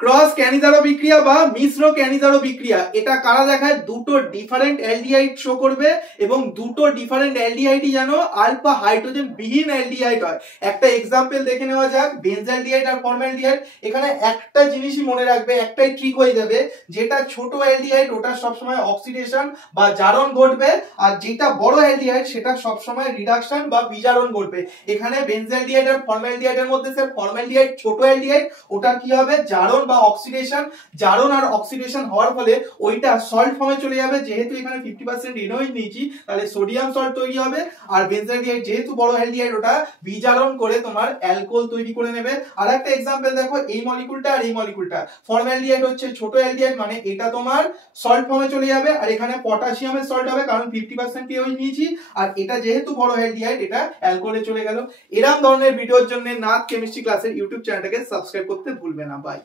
Cross Cannizzaro বিক্রিয়া বা মিশ্র Cannizzaro বিক্রিয়া এটা কারা দেখায়? দুটো ডিফারেন্ট অ্যালডিহাইড শো করবে এবং দুটো ডিফারেন্ট অ্যালডিহাইডই যেন আলফা হাইড্রোজেন বিহীন অ্যালডিহাইড হয়। একটা এক্সাম্পল দেখে নেওয়া যাক, বেনজালডিহাইড আর ফর্মালডিহাইড। এখানে একটা জিনিসই মনে রাখবে, একটাই ট্রিক হয়ে যাবে, যেটা ছোট অ্যালডিহাইড ওটা সবসময় অক্সিডেশন বা জারণ ঘটবে, আর যেটা বড় অ্যালডিহাইড সেটা সবসময় রিডাকশন বা বিজারণ ঘটবে। এখানে বেনজালডিহাইড আর ফর্মালডিহাইডের মধ্যে স্যার ফর্মালডিহাইড ছোট অ্যালডিহাইড, ওটা কি হবে? জারণ বা অক্সিডেশন। জারণ আর অক্সিডেশন হওয়ার ফলে ওইটা সল্ট ফর্মে চলে যাবে। যেহেতু এখানে 50% রিনোইড নিয়েছি তাহলে সোডিয়াম সল্ট তৈরি হবে। আর বেনজালডিহাইড যেহেতু বড় অ্যালডিহাইড ওটা বিজারণ করে তোমার অ্যালকোহল তৈরি করে নেবে। আর একটা एग्जांपल দেখো, এই মলিকিউলটা আর এই মলিকিউলটা, ফর্মালডিহাইড হচ্ছে ছোট অ্যালডিহাইড, মানে এটা তোমার সল্ট ফর্মে চলে যাবে। আর এখানে পটাশিয়ামের সল্ট হবে কারণ 50% পিওএইচ নিয়েছি। আর এটা যেহেতু বড় অ্যালডিহাইড এটা অ্যালকোহলে চলে গেল। এরকম ধরনের ভিডিওর জন্য নাথ কেমিস্ট্রি ক্লাসের ইউটিউব চ্যানেলটাকে সাবস্ক্রাইব করতে ভুলবে না। বাই।